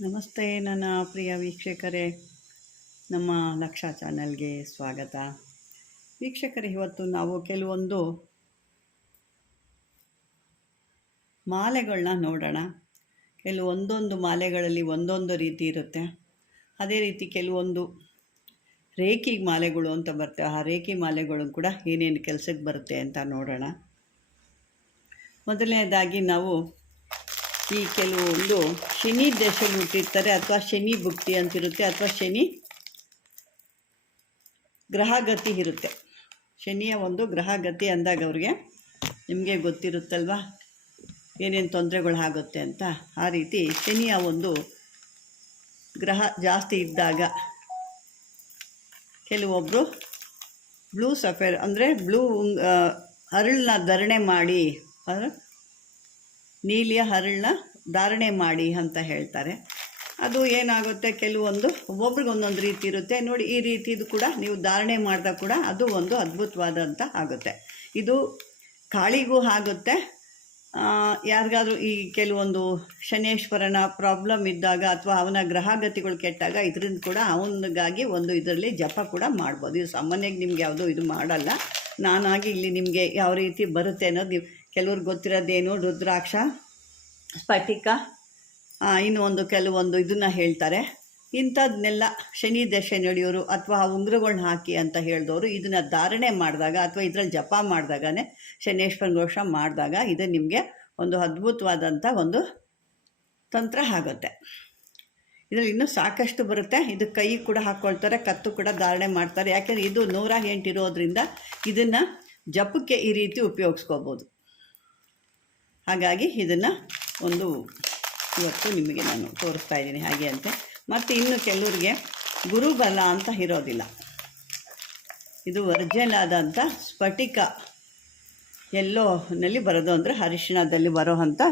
ನಮಸ್ತೆ ನನ್ನ ಪ್ರಿಯ ವೀಕ್ಷಕರೇ, ನಮ್ಮ ಲಕ್ಷ ಚಾನಲ್ಗೆ ಸ್ವಾಗತ. ವೀಕ್ಷಕರೇ, ಇವತ್ತು ನಾವು ಕೆಲವೊಂದು ಮಾಲೆಗಳನ್ನ ನೋಡೋಣ. ಒಂದೊಂದು ಮಾಲೆಗಳಲ್ಲಿ ಒಂದೊಂದು ರೀತಿ ಇರುತ್ತೆ. ಅದೇ ರೀತಿ ಕೆಲವೊಂದು ರೇಖಿ ಮಾಲೆಗಳು ಅಂತ ಬರ್ತವೆ. ಆ ರೇಖಿ ಮಾಲೆಗಳು ಕೂಡ ಏನೇನು ಕೆಲಸಕ್ಕೆ ಬರುತ್ತೆ ಅಂತ ನೋಡೋಣ. ಮೊದಲನೇದಾಗಿ ನಾವು ಈ ಕೆಲವೊಂದು ಶನಿ ದಶೆಯಲ್ಲಿ ಹುಟ್ಟಿರ್ತಾರೆ, ಅಥವಾ ಶನಿ ಭುಕ್ತಿ ಅಂತಿರುತ್ತೆ, ಅಥವಾ ಶನಿ ಗ್ರಹಗತಿ ಇರುತ್ತೆ. ಶನಿಯ ಒಂದು ಗ್ರಹಗತಿ ಅಂದಾಗ ಅವ್ರಿಗೆ ನಿಮಗೆ ಗೊತ್ತಿರುತ್ತಲ್ವ ಏನೇನು ತೊಂದರೆಗಳು ಆಗುತ್ತೆ ಅಂತ. ಆ ರೀತಿ ಶನಿಯ ಒಂದು ಗ್ರಹ ಜಾಸ್ತಿ ಇದ್ದಾಗ ಕೆಲವೊಬ್ಬರು ಬ್ಲೂ ಸಫೇರ್ ಅಂದರೆ ಬ್ಲೂ ಹರಳನ್ನ ಧಾರಣೆ ಮಾಡಿ, ನೀಲಿಯ ಹರಳನ್ನ ಧಾರಣೆ ಮಾಡಿ ಅಂತ ಹೇಳ್ತಾರೆ. ಅದು ಏನಾಗುತ್ತೆ, ಕೆಲವೊಂದು ಒಬ್ಬೊಬ್ರಿಗೊಂದೊಂದು ರೀತಿ ಇರುತ್ತೆ ನೋಡಿ. ಈ ರೀತಿದು ಕೂಡ ನೀವು ಧಾರಣೆ ಮಾಡಿದಾಗ ಕೂಡ ಅದು ಒಂದು ಅದ್ಭುತವಾದಂಥ ಆಗುತ್ತೆ. ಇದು ಕಾಳಿಗೂ ಆಗುತ್ತೆ. ಯಾರಿಗಾದ್ರೂ ಈ ಕೆಲವೊಂದು ಶನೇಶ್ವರನ ಪ್ರಾಬ್ಲಮ್ ಇದ್ದಾಗ ಅಥವಾ ಅವನ ಗ್ರಹಗತಿಗಳು ಕೆಟ್ಟಾಗ ಇದರಿಂದ ಕೂಡ ಅವನಿಗಾಗಿ ಒಂದು ಇದರಲ್ಲಿ ಜಪ ಕೂಡ ಮಾಡ್ಬೋದು. ಇದು ಸಾಮಾನ್ಯವಾಗಿ ನಿಮ್ಗೆ ಯಾವುದೋ ಇದು ಮಾಡಲ್ಲ. ನಾನಾಗಿ ಇಲ್ಲಿ ನಿಮಗೆ ಯಾವ ರೀತಿ ಬರುತ್ತೆ ಅನ್ನೋದು ನೀವು ಕೆಲವ್ರಿಗೆ ಗೊತ್ತಿರೋದೇನು, ರುದ್ರಾಕ್ಷ, ಸ್ಫಟಿಕ, ಇನ್ನೊಂದು ಕೆಲವೊಂದು ಇದನ್ನು ಹೇಳ್ತಾರೆ. ಇಂಥದ್ದನ್ನೆಲ್ಲ ಶನಿ ದಶೆ ನಡೆಯೋರು ಅಥವಾ ಆ ಉಂಗುರಗಳನ್ನ ಹಾಕಿ ಅಂತ ಹೇಳಿದವರು ಇದನ್ನು ಧಾರಣೆ ಮಾಡಿದಾಗ ಅಥವಾ ಇದರಲ್ಲಿ ಜಪ ಮಾಡಿದಾಗನೇ ಶನೇಶ್ವರ ಘೋಷ ಮಾಡಿದಾಗ ಇದು ನಿಮಗೆ ಒಂದು ಅದ್ಭುತವಾದಂಥ ಒಂದು ತಂತ್ರ ಆಗುತ್ತೆ. ಇದರಲ್ಲಿ ಇನ್ನೂ ಸಾಕಷ್ಟು ಬರುತ್ತೆ. ಇದು ಕೈ ಕೂಡ ಹಾಕ್ಕೊಳ್ತಾರೆ, ಕತ್ತು ಕೂಡ ಧಾರಣೆ ಮಾಡ್ತಾರೆ. ಯಾಕೆಂದರೆ ಇದು 108 ಇರೋದ್ರಿಂದ ಇದನ್ನು ಜಪಕ್ಕೆ ಈ ರೀತಿ ಉಪಯೋಗಿಸ್ಕೋಬೋದು. ಹಾಗಾಗಿ ಇದನ್ನು ಒಂದು ಇವತ್ತು ನಿಮಗೆ ನಾನು ತೋರಿಸ್ತಾ ಇದ್ದೀನಿ ಹಾಗೆ ಅಂತೆ. ಮತ್ತು ಇನ್ನು ಕೆಲವರಿಗೆ ಗುರುಬಲ ಅಂತ ಇರೋದಿಲ್ಲ. ಇದು ಒರಿಜಿನಲ್ ಆದಂಥ ಸ್ಫಟಿಕ ಎಲ್ಲೋನಲ್ಲಿ ಬರೋದು, ಅಂದರೆ ಅರಿಶಿಣದಲ್ಲಿ ಬರೋ ಅಂಥ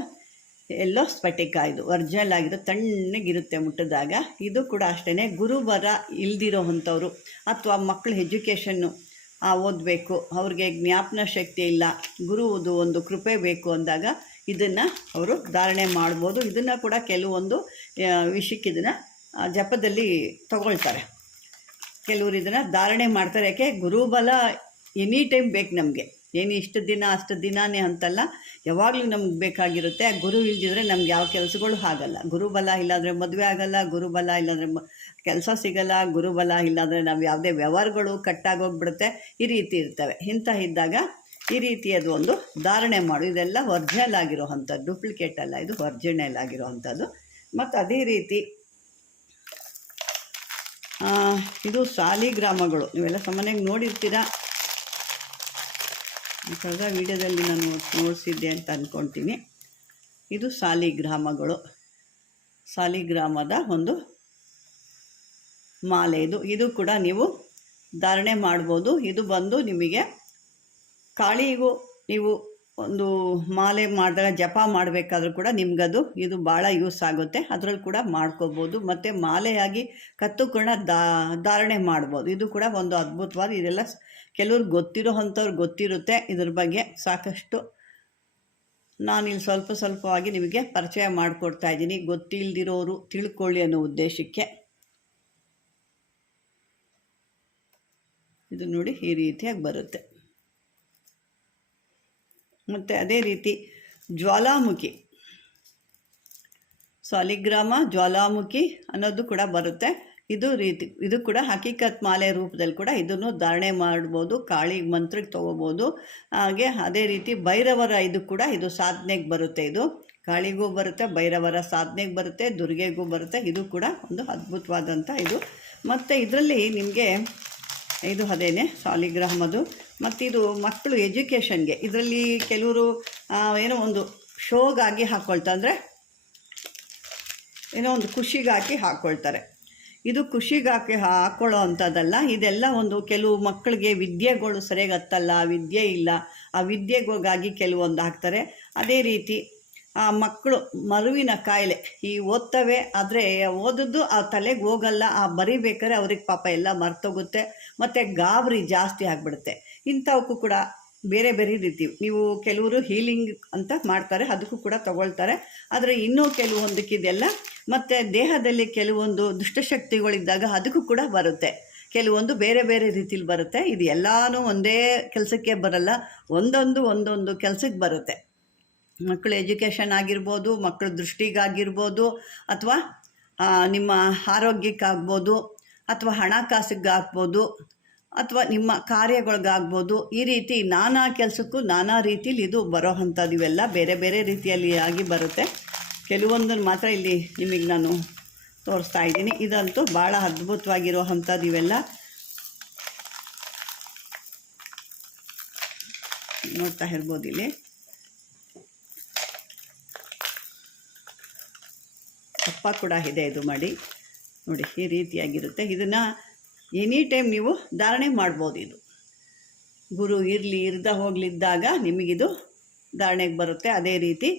ಎಲ್ಲೋ ಸ್ಫಟಿಕ. ಇದು ಒರಿಜಿನಲ್ ಆಗಿರೋ ತಣ್ಣಗಿರುತ್ತೆ ಮುಟ್ಟಿದಾಗ. ಇದು ಕೂಡ ಅಷ್ಟೇ, ಗುರುಬಲ ಇಲ್ದಿರೋ ಅಂಥವ್ರು ಅಥವಾ ಮಕ್ಕಳು ಎಜುಕೇಷನ್ನು ಓದಬೇಕು, ಅವ್ರಿಗೆ ಜ್ಞಾಪನ ಶಕ್ತಿ ಇಲ್ಲ, ಗುರುವುದು ಒಂದು ಕೃಪೆ ಬೇಕು ಅಂದಾಗ ಇದನ್ನು ಅವರು ಧಾರಣೆ ಮಾಡ್ಬೋದು. ಇದನ್ನು ಕೂಡ ಕೆಲವೊಂದು ವಿಷಯಕ್ಕೆ ಇದನ್ನು ಜಪದಲ್ಲಿ ತಗೊಳ್ತಾರೆ. ಕೆಲವರು ಇದನ್ನು ಧಾರಣೆ ಮಾಡ್ತಾರೆ. ಯಾಕೆ, ಗುರುಬಲ ಎನಿ ಟೈಮ್ ಬೇಕು ನಮಗೆ. ಏನು ಇಷ್ಟು ದಿನ ಅಷ್ಟು ದಿನವೇ ಅಂತಲ್ಲ, ಯಾವಾಗಲೂ ನಮ್ಗೆ ಬೇಕಾಗಿರುತ್ತೆ. ಗುರು ಇಲ್ದಿದ್ರೆ ನಮ್ಗೆ ಯಾವ ಕೆಲಸಗಳು ಆಗಲ್ಲ. ಗುರುಬಲ ಇಲ್ಲಾಂದರೆ ಮದುವೆ ಆಗಲ್ಲ, ಗುರುಬಲ ಇಲ್ಲಾಂದರೆ ಕೆಲಸ ಸಿಗಲ್ಲ, ಗುರುಬಲ ಇಲ್ಲಾಂದರೆ ನಾವು ಯಾವುದೇ ವ್ಯವಹಾರಗಳು ಕಟ್ಟಾಗೋಗ್ಬಿಡುತ್ತೆ. ಈ ರೀತಿ ಇರ್ತವೆ. ಇದ್ದಾಗ ಈ ರೀತಿಯದು ಒಂದು ಧಾರಣೆ ಮಾಡು. ಇದೆಲ್ಲ ಒರಿಜಿನಲ್ ಆಗಿರೋ ಅಂಥದ್ದು, ಡೂಪ್ಲಿಕೇಟ್ ಅಲ್ಲ, ಇದು ಒರಿಜಿನಲ್ ಆಗಿರೋ ಅಂಥದ್ದು. ಮತ್ತು ಅದೇ ರೀತಿ ಇದು ಸಾಲಿಗ್ರಾಮಗಳು ನೀವೆಲ್ಲ ಸಾಮಾನ್ಯವಾಗಿ ನೋಡಿರ್ತೀರ. ಕಳೆದ ವಿಡಿಯೋದಲ್ಲಿ ನಾನು ನೋಡಿಸಿದ್ದೆ ಅಂತ ಅಂದ್ಕೊಳ್ತೀನಿ. ಇದು ಸಾಲಿಗ್ರಾಮಗಳು, ಸಾಲಿಗ್ರಾಮದ ಒಂದು ಮಾಲೆ. ಇದು ಕೂಡ ನೀವು ಧಾರಣೆ ಮಾಡ್ಬೋದು. ಇದು ಬಂದು ನಿಮಗೆ ಕಾಳಿಗೂ ನೀವು ಒಂದು ಮಾಲೆ ಮಾಡಿದಾಗ ಜಪ ಮಾಡಬೇಕಾದ್ರೂ ಕೂಡ ನಿಮಗದು ಇದು ಭಾಳ ಯೂಸ್ ಆಗುತ್ತೆ. ಅದರಲ್ಲಿ ಕೂಡ ಮಾಡ್ಕೋಬೋದು. ಮತ್ತು ಮಾಲೆಯಾಗಿ ಕತ್ತುಗಳನ್ನ ಧಾರಣೆ ಮಾಡ್ಬೋದು. ಇದು ಕೂಡ ಒಂದು ಅದ್ಭುತವಾದ, ಇದೆಲ್ಲ ಕೆಲವ್ರಿಗೆ ಗೊತ್ತಿರೋ ಅಂಥವ್ರು ಗೊತ್ತಿರುತ್ತೆ ಇದ್ರ ಬಗ್ಗೆ ಸಾಕಷ್ಟು. ನಾನಿಲ್ಲಿ ಸ್ವಲ್ಪವಾಗಿ ನಿಮಗೆ ಪರಿಚಯ ಮಾಡಿಕೊಡ್ತಾ ಇದ್ದೀನಿ, ಗೊತ್ತಿಲ್ಲದಿರೋರು ತಿಳ್ಕೊಳ್ಳಿ ಅನ್ನೋ ಉದ್ದೇಶಕ್ಕೆ. ಇದು ನೋಡಿ ಈ ರೀತಿಯಾಗಿ ಬರುತ್ತೆ. ಮತ್ತು ಅದೇ ರೀತಿ ಜ್ವಾಲಾಮುಖಿ, ಸಾಲಿಗ್ರಾಮ ಜ್ವಾಲಾಮುಖಿ ಅನ್ನೋದು ಕೂಡ ಬರುತ್ತೆ. ಇದು ಕೂಡ ಹಕೀಕತ್ ಮಾಲೆ ರೂಪದಲ್ಲಿ ಕೂಡ ಇದನ್ನು ಧಾರಣೆ ಮಾಡ್ಬೋದು. ಕಾಳಿ ಮಂತ್ರಕ್ಕೆ ತೊಗೋಬೋದು. ಹಾಗೆ ಅದೇ ರೀತಿ ಭೈರವರ ಇದು ಕೂಡ ಇದು ಸಾಧನೆಗೆ ಬರುತ್ತೆ. ಇದು ಕಾಳಿಗೂ ಬರುತ್ತೆ, ಭೈರವರ ಸಾಧನೆಗೆ ಬರುತ್ತೆ, ದುರ್ಗೆಗೂ ಬರುತ್ತೆ. ಇದು ಕೂಡ ಒಂದು ಅದ್ಭುತವಾದಂಥ ಇದು. ಮತ್ತು ಇದರಲ್ಲಿ ನಿಮಗೆ ಇದು ಅದೇನೆ ಸಾಲಿಗ್ರಾಮದು. ಮತ್ತು ಇದು ಮಕ್ಕಳು ಎಜುಕೇಷನ್ಗೆ, ಇದರಲ್ಲಿ ಕೆಲವರು ಏನೋ ಒಂದು ಶೋಗಾಗಿ ಹಾಕ್ಕೊಳ್ತಾರೆ, ಅಂದರೆ ಏನೋ ಒಂದು ಖುಷಿಗಾಗಿ ಹಾಕ್ಕೊಳ್ತಾರೆ. ಇದು ಖುಷಿಗಾಗಿ ಹಾಕ್ಕೊಳ್ಳೋ ಅಂಥದ್ದಲ್ಲ. ಇದೆಲ್ಲ ಒಂದು ಕೆಲವು ಮಕ್ಕಳಿಗೆ ವಿದ್ಯೆಗಳು ಸರಿಯಾಗಿ ಹತ್ತಲ್ಲ, ವಿದ್ಯೆ ಇಲ್ಲ, ಆ ವಿದ್ಯೆಗೋಗಾಗಿ ಕೆಲವೊಂದು ಹಾಕ್ತಾರೆ. ಅದೇ ರೀತಿ ಆ ಮಕ್ಕಳು ಮರುವಿನ ಕಾಯಿಲೆ ಈ ಓದ್ತವೆ, ಆದರೆ ಓದೋದು ಆ ತಲೆಗೆ ಹೋಗಲ್ಲ, ಆ ಬರಿಬೇಕಾದ್ರೆ ಅವ್ರಿಗೆ ಪಾಪ ಎಲ್ಲ ಮರ್ತೋಗುತ್ತೆ. ಮತ್ತು ಗಾಬರಿ ಜಾಸ್ತಿ ಆಗಿಬಿಡುತ್ತೆ. ಇಂಥವಕ್ಕೂ ಕೂಡ ಬೇರೆ ಬೇರೆ ರೀತಿ ನೀವು ಕೆಲವರು ಹೀಲಿಂಗ್ ಅಂತ ಮಾಡ್ತಾರೆ, ಅದಕ್ಕೂ ಕೂಡ ತಗೊಳ್ತಾರೆ. ಆದರೆ ಇನ್ನೂ ಕೆಲವೊಂದಕ್ಕೆ ಇದೆಲ್ಲ ಮತ್ತು ದೇಹದಲ್ಲಿ ಕೆಲವೊಂದು ದುಷ್ಟಶಕ್ತಿಗಳಿದ್ದಾಗ ಅದಕ್ಕೂ ಕೂಡ ಬರುತ್ತೆ. ಕೆಲವೊಂದು ಬೇರೆ ಬೇರೆ ರೀತಿಲಿ ಬರುತ್ತೆ. ಇದು ಎಲ್ಲನೂ ಒಂದೇ ಕೆಲಸಕ್ಕೆ ಬರಲ್ಲ, ಒಂದೊಂದು ಕೆಲಸಕ್ಕೆ ಬರುತ್ತೆ. ಮಕ್ಕಳ ಎಜುಕೇಷನ್ ಆಗಿರ್ಬೋದು, ಮಕ್ಕಳ ದೃಷ್ಟಿಗಾಗಿರ್ಬೋದು, ಅಥವಾ ನಿಮ್ಮ ಆರೋಗ್ಯಕ್ಕಾಗ್ಬೋದು, ಅಥವಾ ಹಣಕಾಸಿಗಾಗ್ಬೋದು, ಅಥವಾ ನಿಮ್ಮ ಕಾರ್ಯಗಳಿಗಾಗ್ಬೋದು. ಈ ರೀತಿ ನಾನಾ ಕೆಲಸಕ್ಕೂ ನಾನಾ ರೀತಿಲಿ ಇದು ಬರೋ ಅಂಥದ್ದು. ಇವೆಲ್ಲ ಬೇರೆ ಬೇರೆ ರೀತಿಯಲ್ಲಿ ಆಗಿ ಬರುತ್ತೆ. ಕೆಲವೊಂದನ್ನು ಮಾತ್ರ ಇಲ್ಲಿ ನಿಮಗೆ ನಾನು ತೋರಿಸ್ತಾ ಇದ್ದೀನಿ. ಇದಂತೂ ಭಾಳ ಅದ್ಭುತವಾಗಿರೋ ಅಂಥದ್ದು. ಇವೆಲ್ಲ ನೋಡ್ತಾ ಇರ್ಬೋದು. ಇಲ್ಲಿ ದಪ್ಪ ಕೂಡ ಇದೆ. ಇದು ಮಾಡಿ ನೋಡಿ, ಈ ರೀತಿಯಾಗಿರುತ್ತೆ. ಇದನ್ನು ಎನಿ ಟೈಮ್ ನೀವು ಧಾರಣೆ ಮಾಡ್ಬೋದು. ಇದು ಗುರು ಇರದೆ ಹೋಗಲಿದ್ದಾಗ ನಿಮಗಿದು ಧಾರಣೆಗೆ ಬರುತ್ತೆ. ಅದೇ ರೀತಿ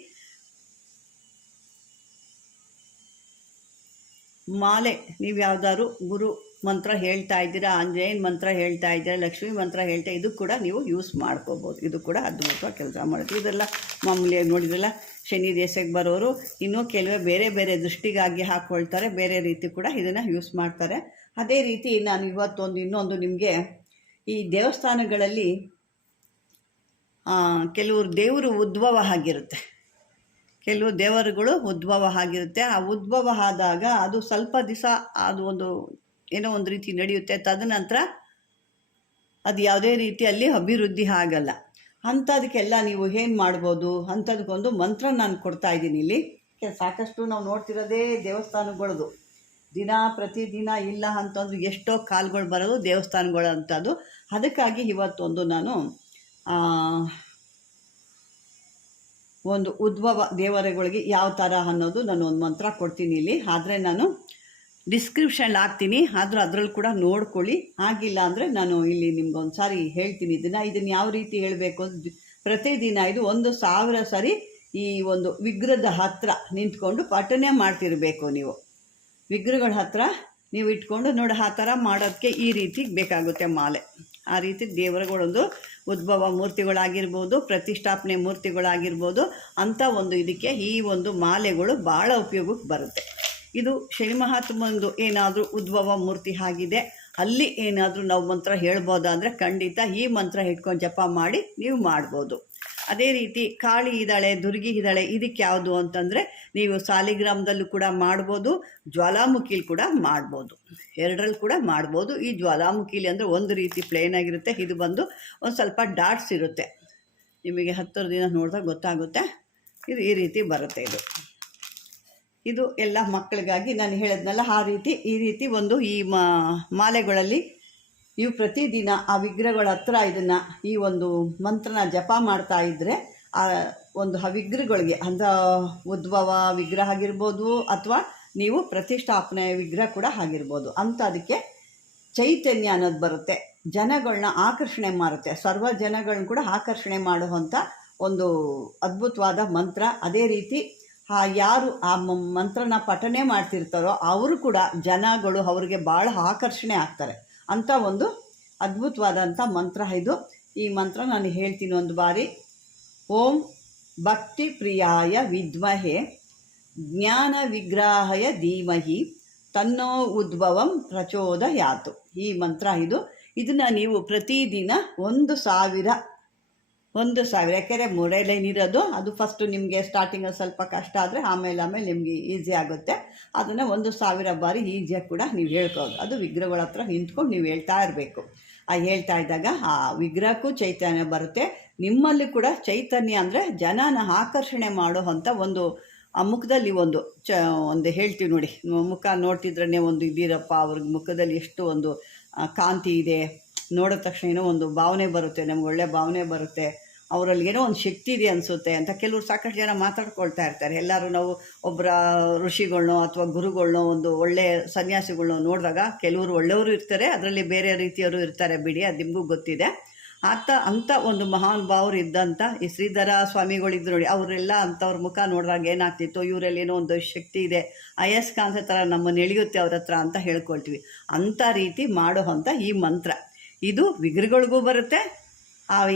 ಮಾಲೆ, ನೀವು ಯಾವುದಾದ್ರು ಗುರು ಮಂತ್ರ ಹೇಳ್ತಾ ಇದ್ದೀರಾ, ಆಂಜನೇಯನ ಮಂತ್ರ ಹೇಳ್ತಾ ಇದ್ದೀರಾ, ಲಕ್ಷ್ಮೀ ಮಂತ್ರ ಹೇಳ್ತಾ, ಇದು ಕೂಡ ನೀವು ಯೂಸ್ ಮಾಡ್ಕೋಬೋದು. ಇದು ಕೂಡ ಅದ್ಭುತವಾಗಿ ಕೆಲಸ ಮಾಡುತ್ತೆ. ಇದೆಲ್ಲ ಮಾಮೂಲಿಯಾಗಿ ನೋಡಿದ್ರಲ್ಲ, ಶನಿ ದೇಶಕ್ಕೆ ಬರೋರು ಇನ್ನೂ ಕೆಲವೇ ಬೇರೆ ಬೇರೆ ದೃಷ್ಟಿಗಾಗಿ ಹಾಕ್ಕೊಳ್ತಾರೆ. ಬೇರೆ ರೀತಿ ಕೂಡ ಇದನ್ನು ಯೂಸ್ ಮಾಡ್ತಾರೆ. ಅದೇ ರೀತಿ ನಾನು ಇನ್ನೊಂದು ನಿಮಗೆ, ಈ ದೇವಸ್ಥಾನಗಳಲ್ಲಿ ಕೆಲವರು ದೇವರು ಉದ್ಭವ ಆಗಿರುತ್ತೆ, ಕೆಲವು ದೇವರುಗಳು ಉದ್ಭವ ಆಗಿರುತ್ತೆ. ಆ ಉದ್ಭವ ಆದಾಗ ಅದು ಸ್ವಲ್ಪ ದಿವಸ ಅದು ಏನೋ ಒಂದು ರೀತಿ ನಡೆಯುತ್ತೆ. ತದನಂತರ ಅದು ಯಾವುದೇ ರೀತಿಯಲ್ಲಿ ಅಭಿವೃದ್ಧಿ ಆಗಲ್ಲ. ಅಂಥದಕ್ಕೆಲ್ಲ ನೀವು ಏನು ಮಾಡ್ಬೋದು, ಅಂಥದಕ್ಕೊಂದು ಮಂತ್ರ ನಾನು ಕೊಡ್ತಾ ಇದ್ದೀನಿ ಇಲ್ಲಿ. ಸಾಕಷ್ಟು ನಾವು ನೋಡ್ತಿರೋದೇ ದೇವಸ್ಥಾನಗಳದು. ಪ್ರತಿದಿನ ಇಲ್ಲ ಅಂತಂದ್ರೆ ಎಷ್ಟೋ ಕಾಲ್ಗಳು ಬರೋದು ದೇವಸ್ಥಾನಗಳು ಅಂಥದ್ದು. ಅದಕ್ಕಾಗಿ ಇವತ್ತೊಂದು ನಾನು ಒಂದು ಉದ್ಭವ ದೇವರುಗಳಿಗೆ ಯಾವ ಥರ ಅನ್ನೋದು ನಾನು ಒಂದು ಮಂತ್ರ ಕೊಡ್ತೀನಿ ಇಲ್ಲಿ. ಆದರೆ ನಾನು ಡಿಸ್ಕ್ರಿಪ್ಷನ್ ಹಾಕ್ತೀನಿ, ಆದರೂ ಅದರಲ್ಲಿ ಕೂಡ ನೋಡ್ಕೊಳ್ಳಿ. ಆಗಿಲ್ಲ ಅಂದರೆ ನಾನು ಇಲ್ಲಿ ನಿಮ್ಗೊಂದು ಸಾರಿ ಹೇಳ್ತೀನಿ. ಇದನ್ನು ಯಾವ ರೀತಿ ಹೇಳಬೇಕು. ಪ್ರತಿದಿನ ಇದು 1000 ಸರಿ ಈ ಒಂದು ವಿಗ್ರಹದ ಹತ್ರ ನಿಂತ್ಕೊಂಡು ಪಠನೆ ಮಾಡ್ತಿರ್ಬೇಕು. ನೀವು ವಿಗ್ರಹಗಳ ಹತ್ರ ನೀವು ಇಟ್ಕೊಂಡು ನೋಡಿ, ಆ ಥರ ಮಾಡೋದಕ್ಕೆ ಈ ರೀತಿ ಬೇಕಾಗುತ್ತೆ ಮಾಲೆ. ಆ ರೀತಿ ದೇವರುಗಳೊಂದು ಉದ್ಭವ ಮೂರ್ತಿಗಳಾಗಿರ್ಬೋದು, ಪ್ರತಿಷ್ಠಾಪನೆ ಮೂರ್ತಿಗಳಾಗಿರ್ಬೋದು, ಅಂಥ ಒಂದು ಇದಕ್ಕೆ ಈ ಒಂದು ಮಾಲೆಗಳು ಭಾಳ ಉಪಯೋಗಕ್ಕೆ ಬರುತ್ತೆ. ಇದು ಶನಿ ಮಹಾತ್ಮಂದು ಏನಾದರೂ ಉದ್ಭವ ಮೂರ್ತಿ ಆಗಿದೆ, ಅಲ್ಲಿ ಏನಾದರೂ ನಾವು ಮಂತ್ರ ಹೇಳ್ಬೋದಾದರೆ ಖಂಡಿತ ಈ ಮಂತ್ರ ಇಟ್ಕೊಂಡು ಜಪ ಮಾಡಿ ನೀವು ಮಾಡ್ಬೋದು. ಅದೇ ರೀತಿ ಕಾಳಿ ಇದ್ದಾಳೆ, ದುರ್ಗಿ ಇದ್ದಾಳೆ, ಇದಕ್ಕೆ ಯಾವುದು ಅಂತಂದರೆ ನೀವು ಸಾಲಿಗ್ರಾಮದಲ್ಲೂ ಕೂಡ ಮಾಡ್ಬೋದು, ಜ್ವಾಲಾಮುಖಿಲಿ ಕೂಡ ಮಾಡ್ಬೋದು, ಎರಡರಲ್ಲಿ ಕೂಡ ಮಾಡ್ಬೋದು. ಈ ಜ್ವಾಲಾಮುಖಿಲಿ ಅಂದರೆ ಒಂದು ರೀತಿ ಪ್ಲೇನ್ ಆಗಿರುತ್ತೆ, ಇದು ಬಂದು ಒಂದು ಸ್ವಲ್ಪ ಡಾಟ್ಸ್ ಇರುತ್ತೆ. ನಿಮಗೆ ಹತ್ತಿರದಿಂದ ನೋಡಿದಾಗ ಗೊತ್ತಾಗುತ್ತೆ. ಇದು ಈ ರೀತಿ ಬರುತ್ತೆ. ಇದು ಎಲ್ಲ ಮಕ್ಕಳಿಗಾಗಿ ನಾನು ಹೇಳಿದ್ನಲ್ಲ, ಈ ರೀತಿ ಒಂದು ಈ ಮಾಲೆಗಳಲ್ಲಿ ನೀವು ಪ್ರತಿದಿನ ಆ ವಿಗ್ರಹಗಳ ಹತ್ರ ಇದನ್ನು ಈ ಒಂದು ಮಂತ್ರನ ಜಪ ಮಾಡ್ತಾ ಇದ್ದರೆ ಆ ವಿಗ್ರಹಗಳಿಗೆ ಉದ್ಭವ ವಿಗ್ರಹ ಆಗಿರ್ಬೋದು, ಅಥವಾ ನೀವು ಪ್ರತಿಷ್ಠಾಪನೆ ವಿಗ್ರಹ ಕೂಡ ಆಗಿರ್ಬೋದು, ಅದಕ್ಕೆ ಚೈತನ್ಯ ಅನ್ನೋದು ಬರುತ್ತೆ. ಜನಗಳನ್ನ ಆಕರ್ಷಣೆ ಮಾಡುತ್ತೆ, ಸರ್ವ ಜನಗಳನ್ನ ಕೂಡ ಆಕರ್ಷಣೆ ಮಾಡುವಂಥ ಒಂದು ಅದ್ಭುತವಾದ ಮಂತ್ರ. ಅದೇ ರೀತಿ ಯಾರು ಆ ಮಂತ್ರನ ಪಠನೆ ಮಾಡ್ತಿರ್ತಾರೋ ಅವರು ಕೂಡ ಜನಗಳು ಅವ್ರಿಗೆ ಭಾಳ ಆಕರ್ಷಣೆ ಆಗ್ತಾರೆ. ಅಂಥ ಒಂದು ಅದ್ಭುತವಾದಂಥ ಮಂತ್ರ ಇದು. ಈ ಮಂತ್ರ ನಾನು ಹೇಳ್ತೀನಿ ಒಂದು ಬಾರಿ. ಓಂ ಭಕ್ತಿ ಪ್ರಿಯಾಯ ವಿದ್ಮಹೆ ಜ್ಞಾನ ವಿಗ್ರಹಾಯ ಧೀಮಹಿ ತನ್ನೋ ಉದ್ಭವಂ ಪ್ರಚೋದಯಾತು. ಈ ಮಂತ್ರ ಇದನ್ನು ನೀವು ಪ್ರತಿದಿನ 1000 ಯಾಕೆಂದರೆ ಮೊಡಲೈನಿರೋದು ಅದು ಫಸ್ಟು ನಿಮಗೆ ಸ್ಟಾರ್ಟಿಂಗಲ್ಲಿ ಸ್ವಲ್ಪ ಕಷ್ಟ ಆದರೆ ಆಮೇಲೆ ನಿಮಗೆ ಈಸಿ ಆಗುತ್ತೆ. ಅದನ್ನು 1000 ಬಾರಿ ಈಸಿಯಾಗಿ ಕೂಡ ನೀವು ಹೇಳ್ಕೋದು. ಅದು ವಿಗ್ರಹಗಳ ಹತ್ರ ನಿಂತ್ಕೊಂಡು ನೀವು ಹೇಳ್ತಾ ಇರಬೇಕು. ಹೇಳ್ತಾ ಇದ್ದಾಗ ಆ ವಿಗ್ರಹಕ್ಕೂ ಚೈತನ್ಯ ಬರುತ್ತೆ, ನಿಮ್ಮಲ್ಲಿ ಕೂಡ ಚೈತನ್ಯ ಅಂದರೆ ಜನನ ಆಕರ್ಷಣೆ ಮಾಡೋ ಅಂಥ ಒಂದು ಆ ಮುಖದಲ್ಲಿ ಒಂದು ಹೇಳ್ತೀವಿ ನೋಡಿ, ಮುಖ ನೋಡ್ತಿದ್ರೇ ಒಂದು ಇದ್ದೀರಪ್ಪ, ಅವ್ರಿಗೆ ಮುಖದಲ್ಲಿ ಎಷ್ಟು ಒಂದು ಕಾಂತಿ ಇದೆ, ನೋಡಿದ ತಕ್ಷಣ ಏನೋ ಒಂದು ಭಾವನೆ ಬರುತ್ತೆ, ನಮ್ಗೆ ಒಳ್ಳೆ ಭಾವನೆ ಬರುತ್ತೆ, ಅವರಲ್ಲಿ ಏನೋ ಒಂದು ಶಕ್ತಿ ಇದೆ ಅನಿಸುತ್ತೆ ಅಂತ ಕೆಲವರು ಸಾಕಷ್ಟು ಜನ ಮಾತಾಡ್ಕೊಳ್ತಾ ಇರ್ತಾರೆ. ಎಲ್ಲರೂ ನಾವು ಒಬ್ಬರ ಋಷಿಗಳನ್ನೋ ಅಥವಾ ಗುರುಗಳನ್ನೋ ಒಂದು ಒಳ್ಳೆಯ ಸನ್ಯಾಸಿಗಳನ್ನೋ ನೋಡಿದಾಗ ಕೆಲವರು ಒಳ್ಳೆಯವರು ಇರ್ತಾರೆ, ಅದರಲ್ಲಿ ಬೇರೆ ರೀತಿಯವರು ಇರ್ತಾರೆ ಬಿಡಿ, ಅದು ನಿಮಗೂ ಗೊತ್ತಿದೆ. ಅಂಥ ಒಂದು ಮಹಾನ್ ಭಾವರು ಇದ್ದಂಥ ಈ ಶ್ರೀಧರ ಸ್ವಾಮಿಗಳಿದ್ರು ನೋಡಿ, ಅವರೆಲ್ಲ ಅಂಥವ್ರ ಮುಖ ನೋಡಿದಾಗ ಏನಾಗ್ತಿತ್ತು, ಇವರಲ್ಲಿ ಏನೋ ಒಂದು ಶಕ್ತಿ ಇದೆ, ಅಯಸ್ಕಾಂತ ಥರ ನಮ್ಮನ್ನು ಎಳೆಯುತ್ತೆ ಅವ್ರ ಹತ್ರ ಅಂತ ಹೇಳ್ಕೊಳ್ತೀವಿ. ಅಂಥ ರೀತಿ ಮಾಡೋ ಅಂಥ ಈ ಮಂತ್ರ ಇದು ವಿಗ್ರಹಗಳಿಗೂ ಬರುತ್ತೆ,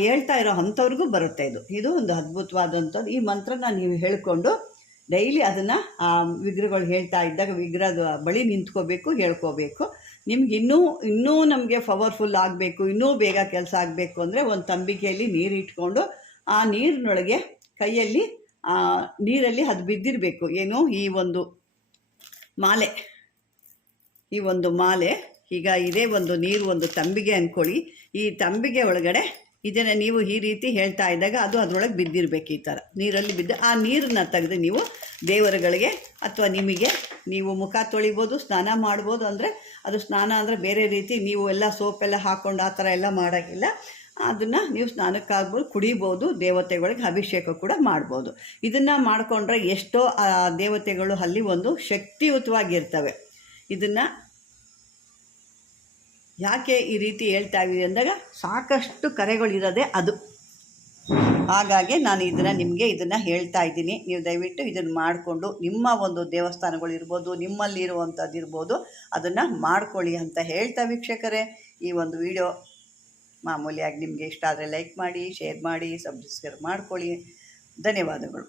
ಹೇಳ್ತಾ ಇರೋ ಅಂಥವ್ರಿಗೂ ಬರುತ್ತೆ. ಇದು ಒಂದು ಅದ್ಭುತವಾದಂಥದ್ದು. ಈ ಮಂತ್ರನ ನೀವು ಹೇಳ್ಕೊಂಡು ಡೈಲಿ ಅದನ್ನು ಆ ವಿಗ್ರಹಗಳು ಹೇಳ್ತಾ ಇದ್ದಾಗ ವಿಗ್ರಹದ ಬಳಿ ನಿಂತ್ಕೋಬೇಕು, ಹೇಳ್ಕೋಬೇಕು. ನಿಮ್ಗೆ ಇನ್ನೂ ನಮಗೆ ಪವರ್ಫುಲ್ ಆಗಬೇಕು, ಇನ್ನೂ ಬೇಗ ಕೆಲಸ ಆಗಬೇಕು ಅಂದರೆ ಒಂದು ತಂಬಿಗೆಯಲ್ಲಿ ನೀರು ಇಟ್ಕೊಂಡು ಆ ನೀರಿನೊಳಗೆ ಕೈಯಲ್ಲಿ ನೀರಲ್ಲಿ ಅದು ಬಿದ್ದಿರಬೇಕು. ಏನು, ಈ ಒಂದು ಮಾಲೆ ಈಗ ಇದೇ ಒಂದು ನೀರು ಒಂದು ತಂಬಿಗೆ ಅಂದ್ಕೊಳ್ಳಿ. ಈ ತಂಬಿಗೆ ಒಳಗಡೆ ಇದನ್ನು ನೀವು ಈ ರೀತಿ ಹೇಳ್ತಾ ಇದ್ದಾಗ ಅದು ಅದರೊಳಗೆ ಬಿದ್ದಿರಬೇಕು. ಈ ಥರ ನೀರಲ್ಲಿ ಬಿದ್ದು ಆ ನೀರನ್ನು ತೆಗೆದು ನೀವು ದೇವರುಗಳಿಗೆ ಅಥವಾ ನಿಮಗೆ ನೀವು ಮುಖ ತೊಳಿಬೋದು, ಸ್ನಾನ ಮಾಡ್ಬೋದು. ಅಂದರೆ ಅದು ಸ್ನಾನ ಅಂದರೆ ಬೇರೆ ರೀತಿ ನೀವು ಎಲ್ಲ ಸೋಪೆಲ್ಲ ಹಾಕ್ಕೊಂಡು ಆ ಥರ ಎಲ್ಲ ಮಾಡೋಂಗಿಲ್ಲ. ಅದನ್ನು ನೀವು ಸ್ನಾನಕ್ಕಾಗ್ಬೋದು, ಕುಡಿಬೋದು, ದೇವತೆಗಳಿಗೆ ಅಭಿಷೇಕ ಕೂಡ ಮಾಡ್ಬೋದು. ಇದನ್ನು ಮಾಡಿಕೊಂಡ್ರೆ ಎಷ್ಟೋ ದೇವತೆಗಳು ಅಲ್ಲಿ ಒಂದು ಶಕ್ತಿಯುತವಾಗಿರ್ತವೆ. ಇದನ್ನು ಯಾಕೆ ಈ ರೀತಿ ಹೇಳ್ತಾ ಇದ್ದೀವಿ ಅಂದಾಗ ಸಾಕಷ್ಟು ಕರೆಗಳಿರೋದೆ ಅದು. ಹಾಗಾಗಿ ನಾನು ನಿಮಗೆ ಇದನ್ನು ಹೇಳ್ತಾ ಇದ್ದೀನಿ. ನೀವು ದಯವಿಟ್ಟು ಇದನ್ನು ಮಾಡಿಕೊಂಡು ನಿಮ್ಮ ಒಂದು ದೇವಸ್ಥಾನಗಳಿರ್ಬೋದು, ನಿಮ್ಮಲ್ಲಿರುವಂಥದ್ದು ಇರ್ಬೋದು, ಅದನ್ನು ಮಾಡ್ಕೊಳ್ಳಿ ಅಂತ ಹೇಳ್ತಾ ವೀಕ್ಷಕರೇ, ಈ ಒಂದು ವಿಡಿಯೋ ಮಾಮೂಲಿಯಾಗಿ ನಿಮಗೆ ಇಷ್ಟ ಆದರೆ ಲೈಕ್ ಮಾಡಿ, ಶೇರ್ ಮಾಡಿ, ಸಬ್ಸ್ಕ್ರೈಬ್ ಮಾಡ್ಕೊಳ್ಳಿ. ಧನ್ಯವಾದಗಳು.